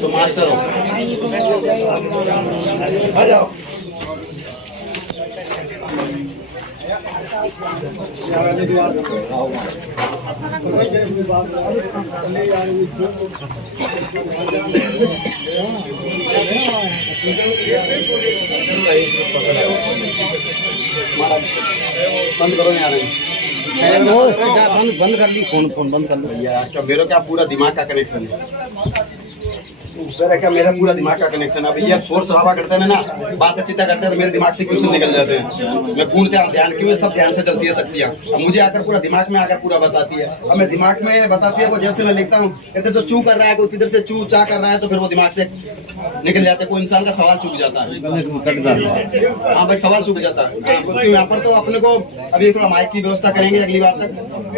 तो मास्टर हो। आ जाओ। बंद करो यार, बंद कर ली। फोन बंद कर लो यार। क्या मेरा क्या पूरा दिमाग का कनेक्शन है, क्या मेरा पूरा दिमाग का कनेक्शन है। अब ये शोर शराबा करते हैं ना, बात अच्छी करते हैं तो मेरे दिमाग से क्वेश्चन निकल जाते हैं। मैं पूर्णतः ध्यान क्यों, सब ध्यान से चलती है शक्तियाँ। अब मुझे आकर पूरा दिमाग में आकर पूरा बताती है। अब मैं दिमाग में बताती है वो, जैसे मैं लिखता हूँ इधर से चू कर रहा है, कोई इधर से चू चा कर रहा है, तो फिर वो दिमाग से निकल जाते हैं। कोई इंसान का सवाल चूक जाता है। हाँ भाई, सवाल चूक जाता है। क्योंकि यहाँ पर तो अपने को अभी थोड़ा माइक की व्यवस्था करेंगे अगली बार तक,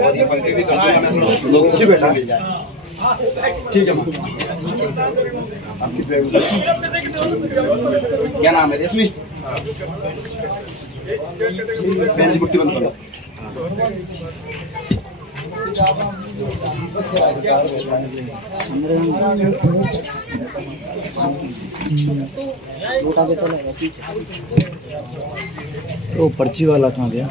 और ये पंखे भी कर दूंगा, लोग अच्छी बैठा मिल जाए। ठीक है। आपकी क्या नाम है? रेशमी। बहन जी मुट्ठी बंद करो। वो पर्ची वाला कहाँ गया?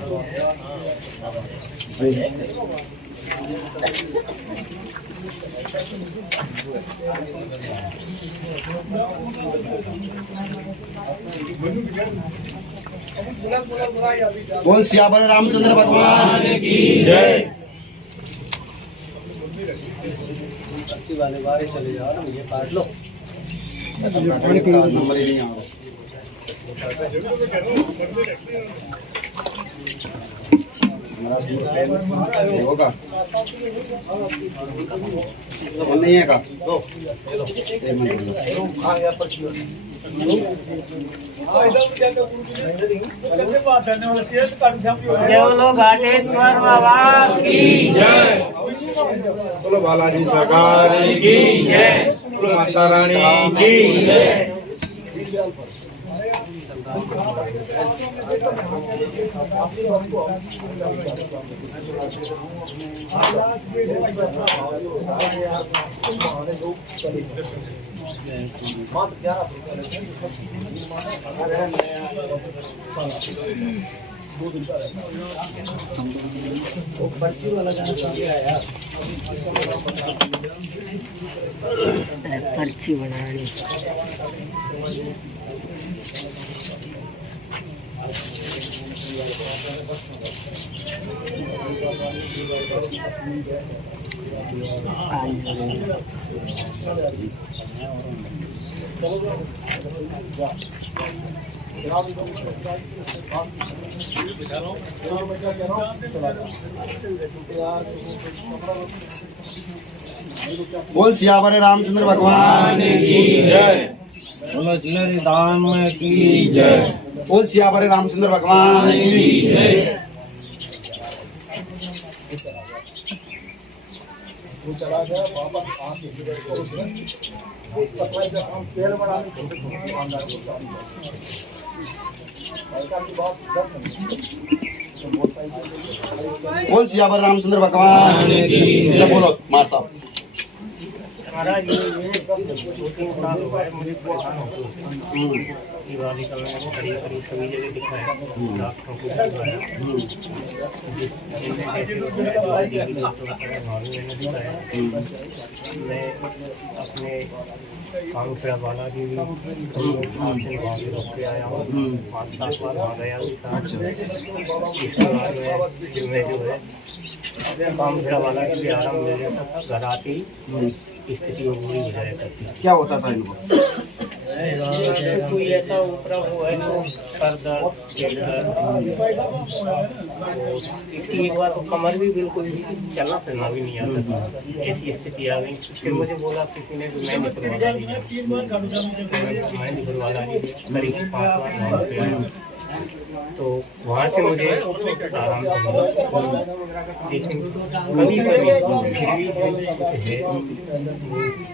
बोल सियावर रामचंद्र भगवान की जय। पर्ची वाले बारे चले जाओ ना, मुझे काट लो। नंबर ही नहीं आ रहा। होगा नहीं है का बोलो घाटेश्वर बाबा की जय। बोलो बालाजी सरकार की जय। बोलो माता रानी की जय। पर्ची बनानी। बोल सियावर रामचंद्र भगवान की जय। बोलो जिले दाम की जय। बोल सियावर रामचंद्र भगवान की जय। बोल सियावर रामचंद्र भगवान की जय। बोलो मार साहब। महाराज ये 2-3 साल हो गए मुझे परेशान होते दिवाली का मैंने करीब सभी जगह दिखाया, डॉक्टरों को दिखाया, मैं अपने कांगड़ा बालाजी भी 5 दिन वहाँ भी रोक के आया हूँ, 5-7 बार वहाँ गया हूँ। इसके बाद मैं जो है कांगड़ा बालाजी भी आराम मेरे घर आती स्थिति वो बुरी है। क्या होता था इनको? कोई ऐसा ऊपरा वो है तो सर दर्द, पेट दर्द, इसकी एक बार तो कमर भी बिल्कुल चलना फिरना भी नहीं आता था, ऐसी स्थिति आ गई। फिर मुझे बोला किसी ने कि मैं निकलवा लीजिए, मैं निकलवा लीजिए। करीब 5 बार वहाँ पे आया तो वहाँ से मुझे आराम मिला, लेकिन कभी कभी फिर भी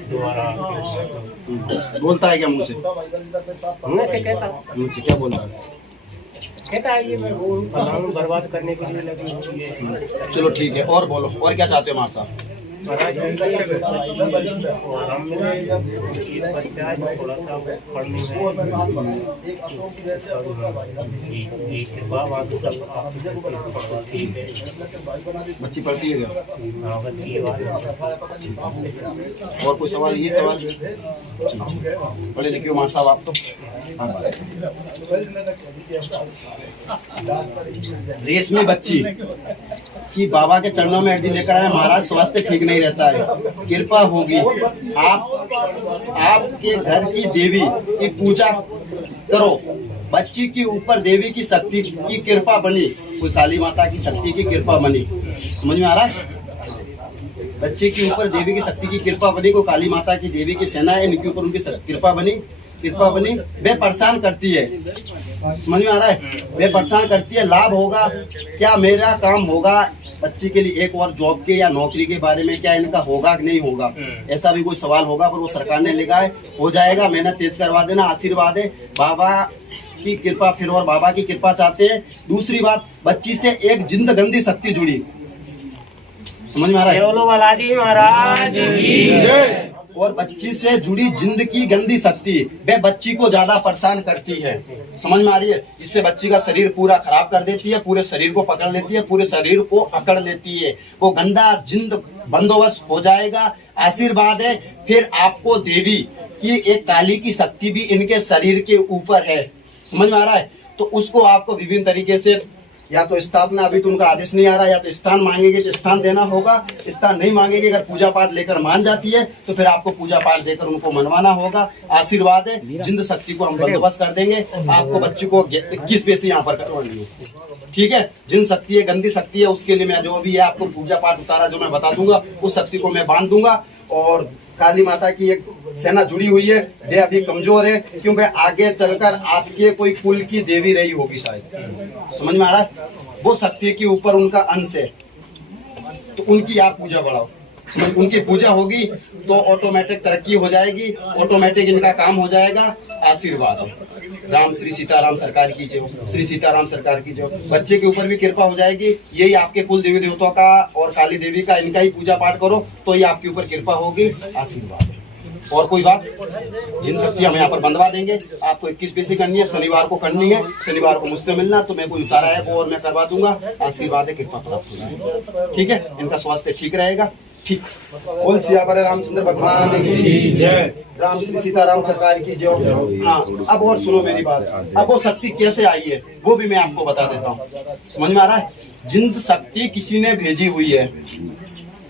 दोबारा बोलता है क्या मुझसे? मुँह से कहता, मुझसे क्या बोलता है? कहता है ये मैं फलाना बर्बाद करने के लिए लगी हुई है। चलो ठीक है, और बोलो, और क्या चाहते हो हमारे साथ? महाराज हम में एक बच्चा है जो थोड़ा सा पढ़ने में ये कृपा वहाँ से सब पढ़वाती है। बच्ची पढ़ती है क्या? हाँ बच्ची है बात। और कोई सवाल? ये सवाल पढ़े लिखे हो मार साहब आप तो। रेशमी बच्ची कि बाबा के चरणों में अर्जी लेकर आए, महाराज स्वास्थ्य ठीक नहीं रहता है, कृपा होगी आपके घर की देवी की पूजा करो। बच्ची के ऊपर देवी की शक्ति की कृपा बनी, कोई काली माता की शक्ति की कृपा बनी, समझ में आ रहा है? बच्चे के ऊपर देवी की शक्ति की कृपा बनी, को काली माता की देवी की सेना है, इनके ऊपर उनकी कृपा बनी वे परेशान करती है, समझ में आ रहा है? वे परेशान करती है, लाभ होगा क्या? मेरा काम होगा बच्ची के लिए एक और जॉब के या नौकरी के बारे में क्या इनका होगा कि नहीं होगा, ऐसा भी कोई सवाल होगा, पर वो सरकार ने लिखा है हो जाएगा, मेहनत तेज करवा देना, आशीर्वाद है बाबा की कृपा, फिर और बाबा की कृपा चाहते हैं। दूसरी बात, बच्ची से एक जिंद गंदी शक्ति जुड़ी, समझ में आ रहा है? बोलो बालाजी महाराज की। और बच्ची से जुड़ी जिंद की गंदी शक्ति वे बच्ची को ज्यादा परेशान करती है, समझ में आ रही है? इससे बच्ची का शरीर पूरा खराब कर देती है, पूरे शरीर को पकड़ लेती है, पूरे शरीर को अकड़ लेती है, वो गंदा जिंद बंदोबस्त हो जाएगा, आशीर्वाद है। फिर आपको देवी की एक काली की शक्ति भी इनके शरीर के ऊपर है, समझ में आ रहा है? तो उसको आपको विभिन्न तरीके से, या तो स्थापना, अभी तो उनका आदेश नहीं आ रहा, या तो स्थान मांगेंगे तो स्थान देना होगा, स्थान नहीं मांगेंगे, अगर पूजा पाठ लेकर मान जाती है तो फिर आपको पूजा पाठ देकर उनको मनवाना होगा, आशीर्वाद है। जिंद शक्ति को हम बंदोबस्त कर देंगे, आपको बच्चे को 21 पैसे यहाँ पर करवाएंगे, ठीक है? जिन शक्ति है, गंदी शक्ति है, उसके लिए मैं जो भी है आपको पूजा पाठ उतारा जो मैं बता दूंगा, उस शक्ति को मैं बांध दूंगा। और काली माता की एक सेना जुड़ी हुई है, वे अभी कमजोर है, क्योंकि आगे चलकर आपके कोई कुल की देवी रही होगी शायद, समझ में आ रहा है? वो शक्ति के ऊपर उनका अंश है, तो उनकी आप पूजा बढ़ाओ, उनकी पूजा होगी तो ऑटोमेटिक तरक्की हो जाएगी, ऑटोमेटिक इनका काम हो जाएगा, आशीर्वाद है। राम श्री सीताराम सरकार की जय, श्री सीताराम सरकार की जय। बच्चे के ऊपर भी कृपा हो जाएगी, यही आपके कुल देवी देवताओं का और काली देवी का, इनका ही पूजा पाठ करो तो ये आपके ऊपर कृपा होगी, आशीर्वाद है। और कोई बात? जिन शक्ति हम यहाँ पर बंधवा देंगे, आपको 21 पैसे करनी है, शनिवार को करनी है, शनिवार को मुझसे मिलना, तो मैं कोई उतारा है वो और मैं करवा दूंगा, आशीर्वाद है, कृपा प्राप्त हो जाएगी, ठीक है? इनका स्वास्थ्य ठीक रहेगा, ठीक। बोल सियावर रामचंद्र भगवान की जय, राम श्री सीताराम सरकार की जय। हाँ, अब और सुनो मेरी बात, अब वो शक्ति कैसे आई है वो भी मैं आपको बता देता हूँ, समझ में आ रहा है? जिंद शक्ति किसी ने भेजी हुई है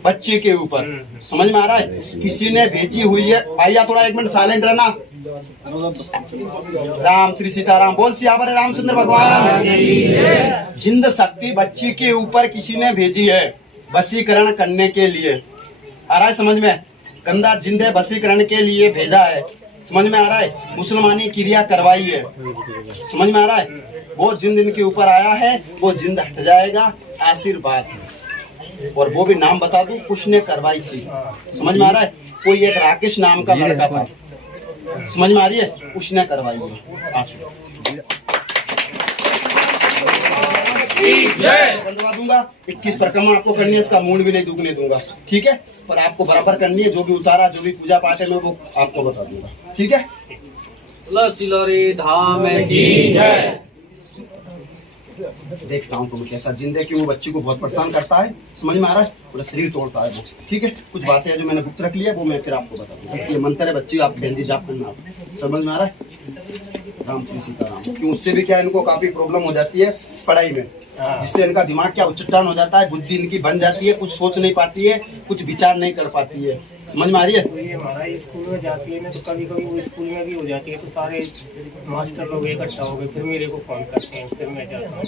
बच्चे के ऊपर, समझ में आ रहा है? किसी ने भेजी हुई है। भैया थोड़ा 1 मिनट साइलेंट रहना। राम श्री सीताराम, बोल सियावर रामचंद्र भगवान। जिंद शक्ति बच्ची के ऊपर किसी ने भेजी है वशीकरण करने के लिए, आ रहा है समझ में? गंदा जिंद है, वशीकरण के लिए भेजा है, समझ में आ रहा है? मुसलमानी क्रिया करवाई है, समझ में आ रहा है? वो जिंद इनके ऊपर आया है, वो जिंद हट जाएगा, आशीर्वाद है। और वो भी नाम बता दूं, कुछ ने करवाई थी, समझ में आ रहा है? कोई एक राकेश नाम का लड़का था, समझ में आ रही है? उसने करवाई है, बंधवा दूंगा। 21 परिक्रमा आपको करनी है, इसका मूड भी नहीं दुगने दूंगा, ठीक है? पर आपको बराबर करनी है, जो भी उतारा, जो भी पूजा पाठ है, मैं वो आपको बता दूंगा, ठीक है? सिलोरी धाम की जय। देखता हूँ तुम कैसा जिंद है, कि वो बच्ची को बहुत परेशान करता है, समझ में आ रहा है? पूरा शरीर तोड़ता है वो, ठीक है? कुछ बातें हैं जो मैंने गुप्त रख लिया, वो मैं फिर आपको बता दूंगा। ये मंत्र है बच्ची, आप बेंदी जाप करना, आप समझ में आ रहा है? राम श्री सीताराम, क्यों उससे भी क्या इनको काफी प्रॉब्लम हो जाती है पढ़ाई में, जिससे इनका दिमाग क्या उच्चटान हो जाता है, बुद्धि इनकी बन जाती है, कुछ सोच नहीं पाती है, कुछ विचार नहीं कर पाती है, समझ में आ रही है? तो ये हमारा स्कूल में जाती है ना, तो कभी कभी वो स्कूल में भी हो जाती है, तो सारे मास्टर लोग इकट्ठा हो गए, फिर मेरे को फोन करते हैं, फिर मैं जाता हूँ।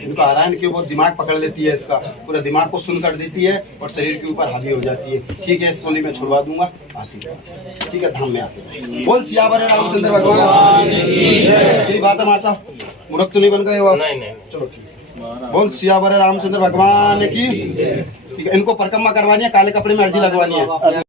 इनको आ रहा है कि वो दिमाग पकड़ लेती है, इसका पूरा दिमाग को सुन कर देती है और शरीर के ऊपर हावी हो जाती है, ठीक है? इसको मैं छुड़वा दूंगा, आशीर्वाद, ठीक है? धाम में आते हैं। बोल सियावर रामचंद्र भगवान, यही बात है हमारे साथ। मूर्ख तो नहीं बन गए हो आप? नहीं, चलो ठीक। बोल सियावर रामचंद्र भगवान की, ठीक है? इनको परिक्रमा करवानी है, काले कपड़े में अर्जी लगवानी है।